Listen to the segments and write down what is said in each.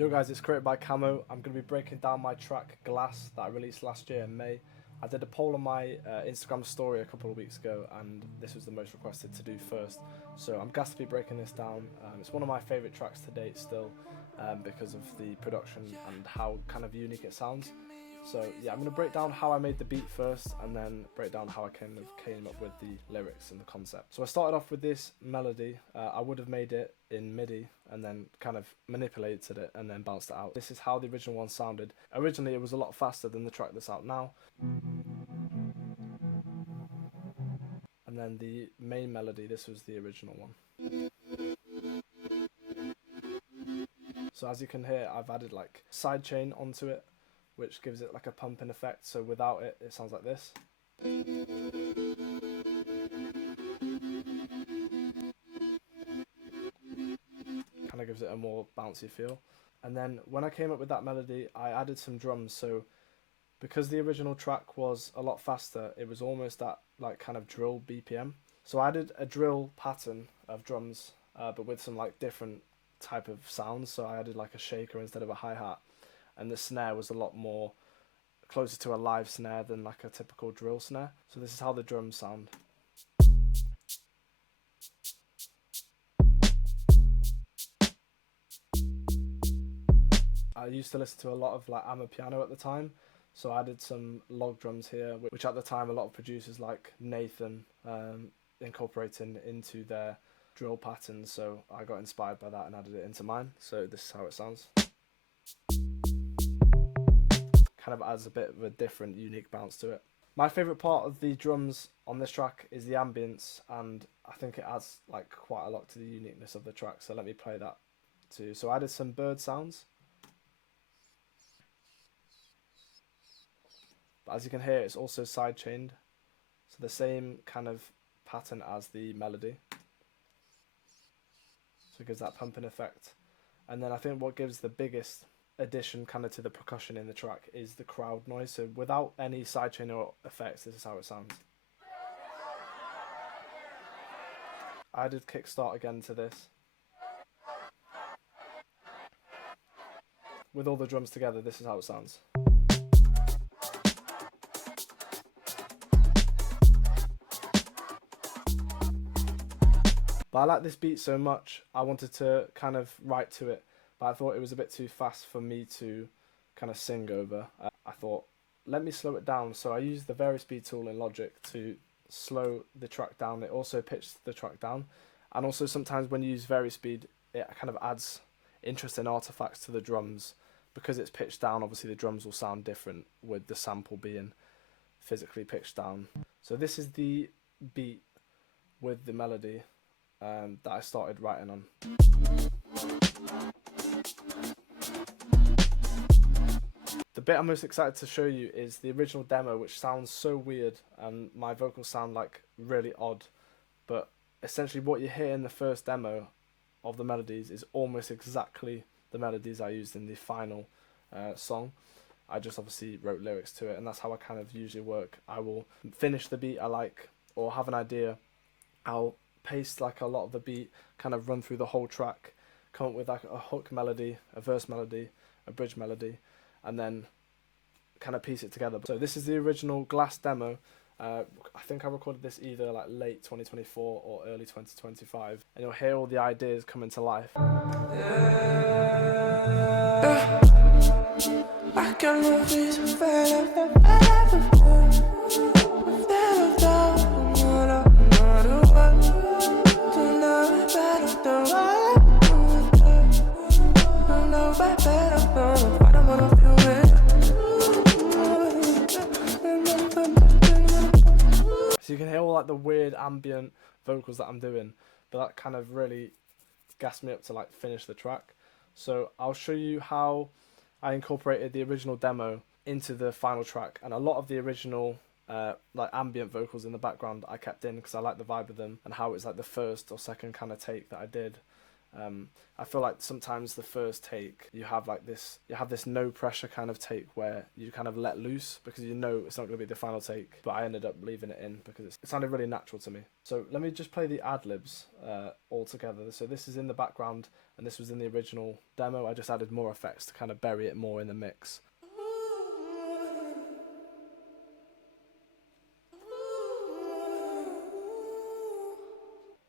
Yo guys, it's Created by Camo. I'm going to be breaking down my track Glass that I released last year in May. I did a poll on my Instagram story a couple of weeks ago and this was the most requested to do first. So I'm gassed to be breaking this down. It's one of my favourite tracks to date still because of the production and how kind of unique it sounds. So yeah, I'm going to break down how I made the beat first and then break down how I came up with the lyrics and the concept. So I started off with this melody. I would have made it in MIDI and then kind of manipulated it and then bounced it out. This is how the original one sounded. Originally it was a lot faster than the track that's out now. And then the main melody, this was the original one. So as you can hear, I've added like sidechain onto it, which gives it like a pumping effect. So without it, it sounds like this. Kind of gives it a more bouncy feel. And then when I came up with that melody, I added some drums. So because the original track was a lot faster, it was almost at like kind of drill BPM. So I added a drill pattern of drums, but with some like different type of sounds. So I added like a shaker instead of a hi-hat. And the snare was a lot more closer to a live snare than like a typical drill snare. So this is how the drums sound. I used to listen to a lot of like Amapiano at the time, so I added some log drums here, which at the time a lot of producers like Nathan incorporating into their drill patterns, so I got inspired by that and added it into mine. So this is how it sounds. Kind of adds a bit of a different, unique bounce to it. My favourite part of the drums on this track is the ambience, and I think it adds like quite a lot to the uniqueness of the track, so let me play that too. So I added some bird sounds. But as you can hear, it's also sidechained, so the same kind of pattern as the melody. So it gives that pumping effect. And then I think what gives the biggest addition kind of to the percussion in the track is the crowd noise. So without any sidechain or effects, this is how it sounds. I did kickstart again to this. With all the drums together, this is how it sounds. But I like this beat so much, I wanted to kind of write to it, but I thought it was a bit too fast for me to kind of sing over. I thought, let me slow it down. So I used the Varispeed tool in Logic to slow the track down. It also pitched the track down. And also sometimes when you use Varispeed, it kind of adds interesting artifacts to the drums. Because it's pitched down, obviously the drums will sound different with the sample being physically pitched down. So this is the beat with the melody that I started writing on. The bit I'm most excited to show you is the original demo, which sounds so weird and my vocals sound like really odd, but essentially what you hear in the first demo of the melodies is almost exactly the melodies I used in the final song. I just obviously wrote lyrics to it, and that's how I kind of usually work. I will finish the beat I like or have an idea, I'll paste like a lot of the beat, kind of run through the whole track, come up with like a hook melody, a verse melody, a bridge melody, and then kind of piece it together. So this is the original Glass demo. I think I recorded this either like late 2024 or early 2025, and you'll hear all the ideas coming to life. I can love this so you can hear all like the weird ambient vocals that I'm doing, but that kind of really gassed me up to like finish the track. So I'll show you how I incorporated the original demo into the final track, and a lot of the original like ambient vocals in the background I kept in because I like the vibe of them and how it's like the first or second kind of take that I did. I feel like sometimes the first take you have this no pressure kind of take where you kind of let loose because you know it's not going to be the final take, but I ended up leaving it in because it sounded really natural to me. So let me just play the ad-libs all together. So this is in the background and this was in the original demo. I just added more effects to kind of bury it more in the mix.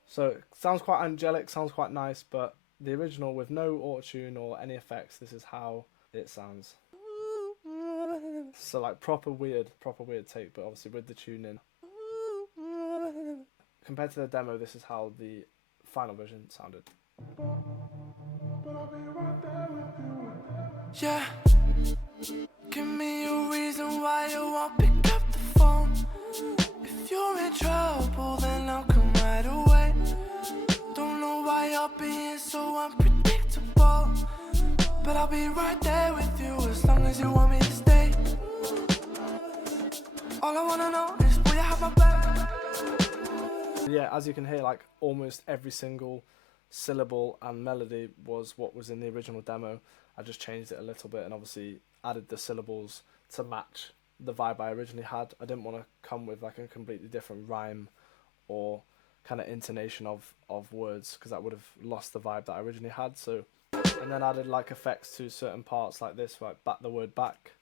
So it sounds quite angelic, sounds quite nice, but the original with no autotune or any effects, this is how it sounds. So like proper weird take, but obviously with the tune in. Compared to the demo, this is how the final version sounded. Yeah, give me a reason why you won't pick up the phone. If you're in trouble, then I'll come right away. Don't know why you're being so unpredictable, but I'll be right there with you as long as you want me to stay. All I wanna know is will you have my back? Yeah, as you can hear, like almost every single syllable and melody was what was in the original demo. I just changed it a little bit and obviously added the syllables to match the vibe I originally had. I didn't want to come with like a completely different rhyme or kind of intonation of words because that would have lost the vibe that I originally had. So, and then added like effects to certain parts like this, like the word back.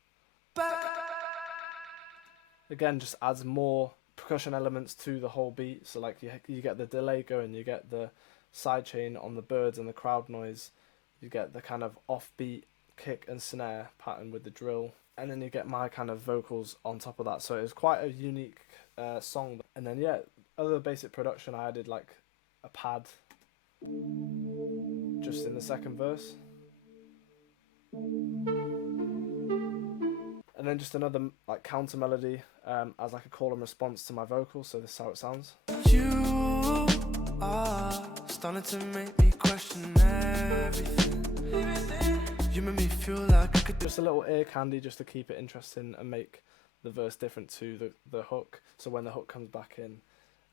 Again, just adds more percussion elements to the whole beat. So like you get the delay going, you get the sidechain on the birds and the crowd noise, you get the kind of offbeat kick and snare pattern with the drill, and then you get my kind of vocals on top of that. So it was quite a unique song. And then yeah, other basic production, I added like a pad just in the second verse, and then just another like counter melody as like a call and response to my vocals. So this is how it sounds. You are starting to make me question everything. You make me feel like I could just a little ear candy just to keep it interesting and make the verse different to the hook. So when the hook comes back in,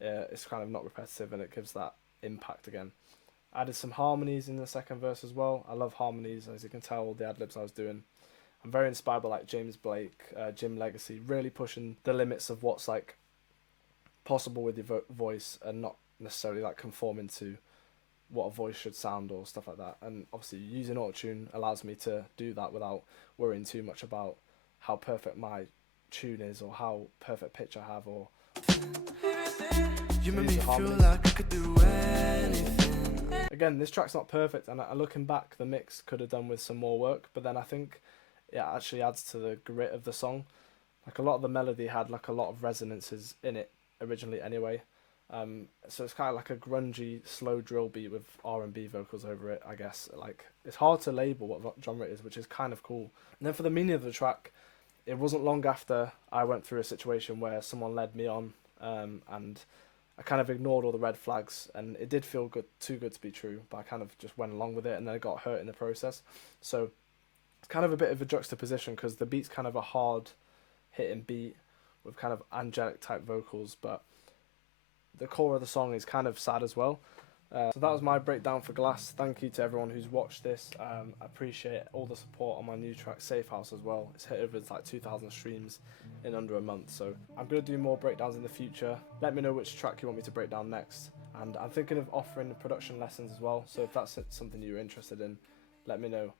it's kind of not repetitive and it gives that impact again. Added some harmonies in the second verse as well. I love harmonies, as you can tell, all the ad-libs I was doing. I'm very inspired by like James Blake, Jim Legacy, really pushing the limits of what's like possible with your voice and not necessarily like conforming to what a voice should sound or stuff like that. And obviously using autotune allows me to do that without worrying too much about how perfect my tune is or how perfect pitch I have or you make me feel like I could do anything. Again, this track's not perfect, and looking back, the mix could have done with some more work, but then I think it actually adds to the grit of the song. Like a lot of the melody had like a lot of resonances in it originally anyway. So it's kind of like a grungy, slow drill beat with R&B vocals over it, I guess. Like it's hard to label what genre it is, which is kind of cool. And then for the meaning of the track, it wasn't long after I went through a situation where someone led me on, and I kind of ignored all the red flags, and it did feel too good to be true, but I kind of just went along with it, and then I got hurt in the process. So it's kind of a bit of a juxtaposition because the beat's kind of a hard hitting beat with kind of angelic type vocals, but the core of the song is kind of sad as well. So that was my breakdown for Glass. Thank you to everyone who's watched this. I appreciate all the support on my new track Safe House as well. It's hit over like 2,000 streams in under a month, so I'm going to do more breakdowns in the future. Let me know which track you want me to break down next, and I'm thinking of offering production lessons as well, so if that's something you're interested in, let me know.